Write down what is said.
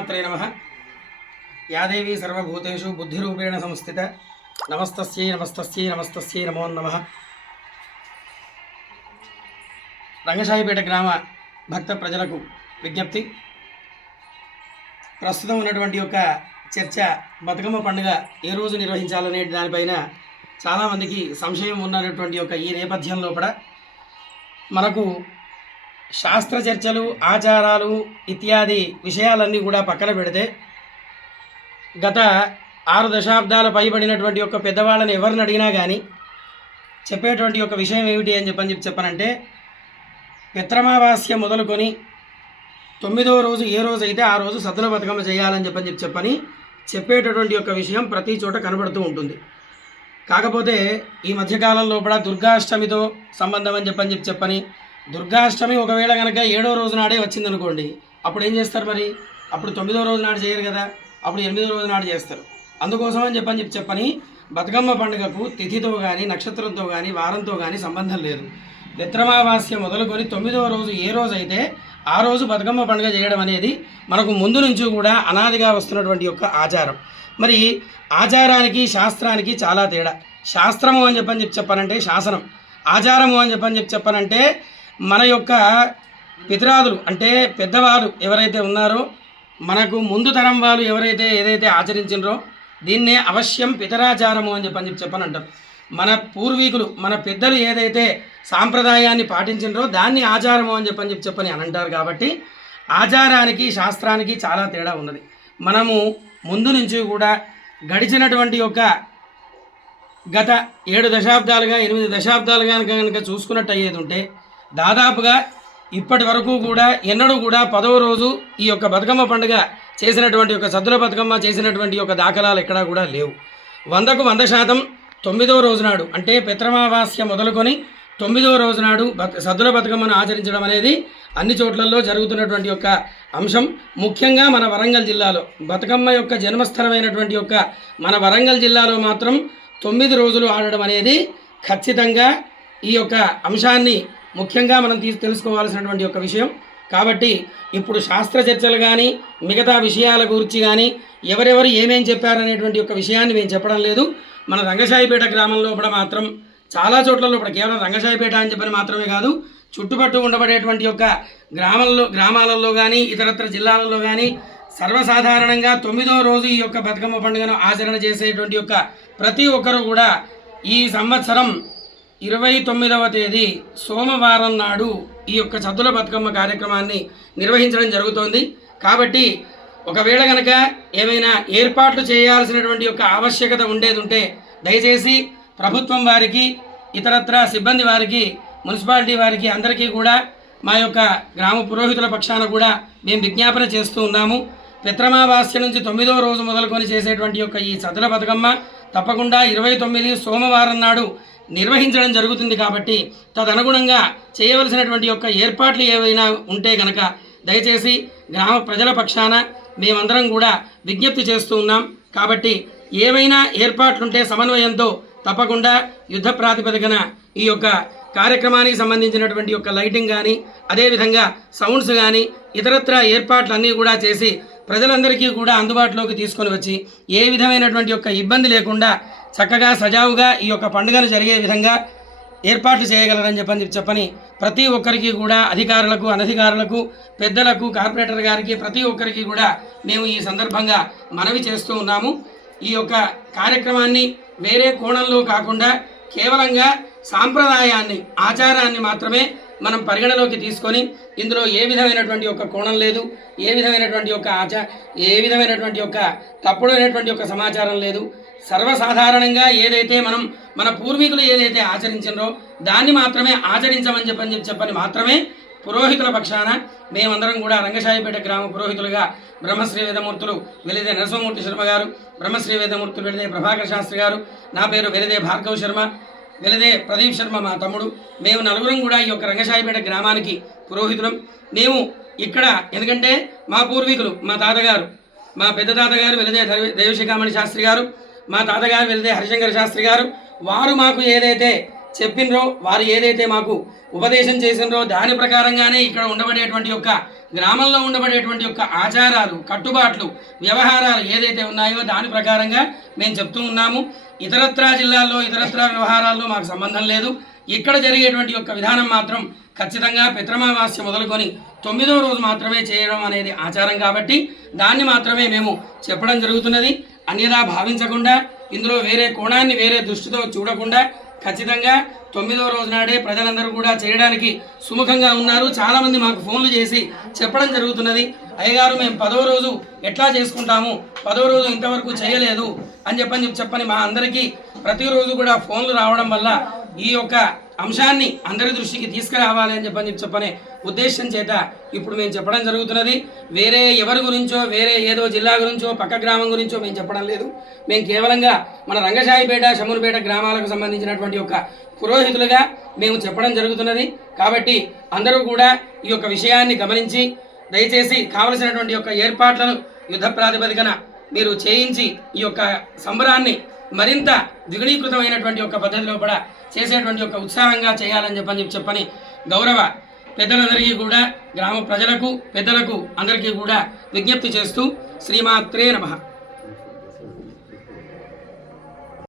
శ్రీమాత్రే నమ. యాదేవి సర్వభూతేషు బుద్ధిరూపేణ సంస్థిత. నమస్తస్యై నమస్తస్యై నమస్తస్యై నమో నమ. రంగశాయిపేట గ్రామ భక్త ప్రజలకు విజ్ఞప్తి. ప్రస్తుతం ఉన్నటువంటి యొక్క చర్చ బతుకమ్మ పండుగ ఏ రోజు నిర్వహించాలనే దానిపైన చాలామందికి సంశయం ఉన్నటువంటి యొక్క ఈ నేపథ్యం లోపల మనకు శాస్త్ర చర్చలు ఆచారాలు ఇత్యాది విషయాలన్నీ కూడా పక్కన పెడితే గత ఆరు దశాబ్దాల పైబడినటువంటి యొక్క పెద్దవాళ్ళని ఎవరిని అడిగినా కానీ చెప్పేటువంటి ఒక విషయం ఏమిటి అని చెప్పని చెప్పి చెప్పనంటే పిత్రమావాస్య మొదలుకొని తొమ్మిదవ రోజు ఏ రోజు అయితే ఆ రోజు సతుల బతుకమ్మ చేయాలని చెప్పని చెప్పి చెప్పని చెప్పేటటువంటి యొక్క విషయం ప్రతి చోట కనబడుతూ ఉంటుంది. కాకపోతే ఈ మధ్యకాలంలో కూడా దుర్గాష్టమితో సంబంధం అని చెప్పని చెప్పి చెప్పని దుర్గాష్టమి ఒకవేళ కనుక ఏడో రోజు నాడే వచ్చిందనుకోండి అప్పుడు ఏం చేస్తారు మరి? అప్పుడు తొమ్మిదో రోజు నాడు చేయరు కదా అప్పుడు ఎనిమిదో రోజు నాడు చేస్తారు. అందుకోసం అని చెప్పని చెప్పి చెప్పని బతుకమ్మ పండుగకు తిథితో కానీ నక్షత్రంతో కానీ వారంతో కానీ సంబంధం లేదు. పిత్రమావాస్య మొదలుకొని తొమ్మిదవ రోజు ఏ రోజు అయితే ఆ రోజు బతుకమ్మ పండుగ చేయడం అనేది మనకు ముందు నుంచి కూడా అనాదిగా వస్తున్నటువంటి యొక్క ఆచారం. మరి ఆచారానికి శాస్త్రానికి చాలా తేడా. శాస్త్రము అని చెప్పని చెప్పి చెప్పానంటే శాసనం. ఆచారము అని చెప్పని చెప్పి చెప్పానంటే మన యొక్క పితరాదులు అంటే పెద్దవారు ఎవరైతే ఉన్నారో మనకు ముందు తరం వాళ్ళు ఎవరైతే ఏదైతే ఆచరించినరో దీన్నే అవశ్యం పితరాచారము అని చెప్పని చెప్పి చెప్పని అంటారు మన పూర్వీకులు మన పెద్దలు ఏదైతే సాంప్రదాయాన్ని పాటించినరో దాన్ని ఆచారము అని చెప్పని చెప్పి చెప్పని అని అంటారు కాబట్టి ఆచారానికి శాస్త్రానికి చాలా తేడా ఉన్నది. మనము ముందు నుంచి కూడా గడిచినటువంటి యొక్క గత ఏడు దశాబ్దాలుగా ఎనిమిది దశాబ్దాలుగా కనుక కనుక చూసుకున్నట్టు అయ్యేది ఉంటే దాదాపుగా ఇప్పటి వరకు కూడా ఎన్నడూ కూడా పదవ రోజు ఈ యొక్క బతుకమ్మ పండుగ చేసినటువంటి యొక్క సద్దుల బతుకమ్మ చేసినటువంటి యొక్క దాఖలాలు ఎక్కడా కూడా లేవు. వందకు వంద శాతం తొమ్మిదవ రోజు నాడు అంటే పిత్రమావాస్య మొదలుకొని తొమ్మిదవ రోజు నాడు సద్దుల బతుకమ్మను ఆచరించడం అనేది అన్ని చోట్లలో జరుగుతున్నటువంటి యొక్క అంశం. ముఖ్యంగా మన వరంగల్ జిల్లాలో బతుకమ్మ యొక్క జన్మస్థలమైనటువంటి యొక్క మన వరంగల్ జిల్లాలో మాత్రం తొమ్మిది రోజులు ఆడడం అనేది ఖచ్చితంగా ఈ యొక్క అంశాన్ని ముఖ్యంగా మనం తీసి తెలుసుకోవాల్సినటువంటి ఒక విషయం. కాబట్టి ఇప్పుడు శాస్త్ర చర్చలు కానీ మిగతా విషయాల గురించి కానీ ఎవరెవరు ఏమేం చెప్పారనేటువంటి ఒక విషయాన్ని మేము చెప్పడం లేదు. మన రంగశాయిపేట గ్రామంలో కూడా మాత్రం చాలా చోట్లలో ఇప్పుడు కేవలం రంగశాయిపేట అని చెప్పని మాత్రమే కాదు చుట్టుపట్టు ఉండబడేటువంటి యొక్క గ్రామంలో గ్రామాలలో కానీ ఇతరత్ర జిల్లాలలో కానీ సర్వసాధారణంగా తొమ్మిదో రోజు ఈ యొక్క బతుకమ్మ పండుగను ఆచరణ చేసేటువంటి యొక్క ప్రతి ఒక్కరూ కూడా ఈ సంవత్సరం ఇరవై తొమ్మిదవ తేదీ సోమవారం నాడు ఈ యొక్క సద్దుల బతుకమ్మ కార్యక్రమాన్ని నిర్వహించడం జరుగుతోంది. కాబట్టి ఒకవేళ కనుక ఏమైనా ఏర్పాట్లు చేయాల్సినటువంటి యొక్క ఆవశ్యకత ఉండేది ఉంటే దయచేసి ప్రభుత్వం వారికి ఇతరత్ర సిబ్బంది వారికి మున్సిపాలిటీ వారికి అందరికీ కూడా మా యొక్క గ్రామ పురోహితుల పక్షాన కూడా మేము విజ్ఞాపన చేస్తూ ఉన్నాము. పిత్రమావాస్య నుంచి తొమ్మిదవ రోజు మొదలుకొని చేసేటువంటి యొక్క ఈ సద్దుల బతుకమ్మ తప్పకుండా ఇరవై తొమ్మిది సోమవారం నాడు నిర్వహించడం జరుగుతుంది కాబట్టి తదనుగుణంగా చేయవలసినటువంటి యొక్క ఏర్పాట్లు ఏవైనా ఉంటే కనుక దయచేసి గ్రామ ప్రజల పక్షాన మేమందరం కూడా విజ్ఞప్తి చేస్తూ ఉన్నాం. కాబట్టి ఏవైనా ఏర్పాట్లుంటే సమన్వయంతో తప్పకుండా యుద్ధ ప్రాతిపదికన ఈ యొక్క కార్యక్రమానికి సంబంధించినటువంటి యొక్క లైటింగ్ కానీ అదేవిధంగా సౌండ్స్ కానీ ఇతరత్ర ఏర్పాట్లన్నీ కూడా చేసి ప్రజలందరికీ కూడా అందుబాటులోకి తీసుకొని వచ్చి ఏ విధమైనటువంటి యొక్క ఇబ్బంది లేకుండా చక్కగా సజావుగా ఈ యొక్క పండుగను జరిగే విధంగా ఏర్పాట్లు చేయగలరని చెప్పని చెప్పని ప్రతి ఒక్కరికి కూడా అధికారులకు అనధికారులకు పెద్దలకు కార్పొరేటర్ గారికి ప్రతి ఒక్కరికి కూడా మేము ఈ సందర్భంగా మనవి చేస్తూ ఉన్నాము. ఈ యొక్క కార్యక్రమాన్ని వేరే కోణంలో కాకుండా కేవలంగా సాంప్రదాయాన్ని ఆచారాన్ని మాత్రమే మనం పరిగణలోకి తీసుకొని ఇందులో ఏ విధమైనటువంటి యొక్క కోణం లేదు ఏ విధమైనటువంటి ఒక ఆచార ఏ విధమైనటువంటి ఒక తప్పుడు అయినటువంటి సమాచారం లేదు. సర్వసాధారణంగా ఏదైతే మనం మన పూర్వీకులు ఏదైతే ఆచరించినో దాన్ని మాత్రమే ఆచరించమని చెప్పని చెప్పి చెప్పని మాత్రమే పురోహితుల పక్షాన మేమందరం కూడా రంగశాయిపేట గ్రామ పురోహితులుగా బ్రహ్మశ్రీ వేదమూర్తులు వెలిదే నరసింహమూర్తి శర్మ గారు బ్రహ్మశ్రీ వేదమూర్తులు వెలిదే ప్రభాకర్ శాస్త్రి గారు నా పేరు వెలిదే భార్గవ్ శర్మ. వెలదే ప్రదీప్ శర్మ మా తమ్ముడు. మేము నలుగురం కూడా ఈ యొక్క రంగశాయిపేట గ్రామానికి పురోహితులం. మేము ఇక్కడ ఎందుకంటే మా పూర్వీకులు మా తాతగారు మా పెద్ద తాతగారు వెలిదే దైవ- శాస్త్రి గారు మా తాతగారు వెళితే హరిశంకర శాస్త్రి గారు. వారు మాకు ఏదైతే చెప్పినరో వారు ఏదైతే మాకు ఉపదేశం చేసినరో దాని ప్రకారంగానే ఇక్కడ ఉండబడేటువంటి యొక్క గ్రామంలో ఉండబడేటువంటి యొక్క ఆచారాలు కట్టుబాట్లు వ్యవహారాలు ఏదైతే ఉన్నాయో దాని ప్రకారంగా మేము చెప్తూ ఉన్నాము. ఇతరత్రా జిల్లాల్లో ఇతరత్రా వ్యవహారాల్లో మాకు సంబంధం లేదు. ఇక్కడ జరిగేటువంటి యొక్క విధానం మాత్రం ఖచ్చితంగా పిత్రమావాస్య మొదలుకొని తొమ్మిదో రోజు మాత్రమే చేయడం అనేది ఆచారం కాబట్టి దాన్ని మాత్రమే మేము చెప్పడం జరుగుతున్నది. అన్యదా భావించకుండా ఇందులో వేరే కోణాన్ని వేరే దృష్టితో చూడకుండా ఖచ్చితంగా తొమ్మిదవ రోజు నాడే ప్రజలందరూ కూడా చేయడానికి సుముఖంగా ఉన్నారు. చాలామంది మాకు ఫోన్లు చేసి చెప్పడం జరుగుతున్నది. అయ్యగారు మేము పదవ రోజు ఎట్లా చేసుకుంటాము? పదో రోజు ఇంతవరకు చేయలేదు అని చెప్పని చెప్పని మా అందరికీ ప్రతిరోజు కూడా ఫోన్లు రావడం వల్ల ఈ యొక్క అంశాన్ని అందరి దృష్టికి తీసుకురావాలి అని చెప్పని చెప్పనే ఉద్దేశం చేత ఇప్పుడు మేము చెప్పడం జరుగుతున్నది. వేరే ఎవరి గురించో వేరే ఏదో జిల్లా గురించో పక్క గ్రామం గురించో మేము చెప్పడం లేదు. మేము కేవలంగా మన రంగశాయిపేట షమురుపేట గ్రామాలకు సంబంధించినటువంటి యొక్క పురోహితులుగా మేము చెప్పడం జరుగుతున్నది. కాబట్టి అందరూ కూడా ఈ యొక్క విషయాన్ని గమనించి దయచేసి కావలసినటువంటి యొక్క ఏర్పాట్లను యుద్ధ ప్రాతిపదికన మీరు చేయించి ఈ యొక్క సంబరాన్ని మరింత ద్విగుణీకృతమైనటువంటి యొక్క పద్ధతిలో కూడా చేసేటువంటి యొక్క ఉత్సాహంగా చేయాలని చెప్పని చెప్పని గౌరవ పెద్దలందరికీ కూడా గ్రామ ప్రజలకు పెద్దలకు అందరికీ కూడా విజ్ఞప్తి చేస్తూ శ్రీమాత్రే నమః.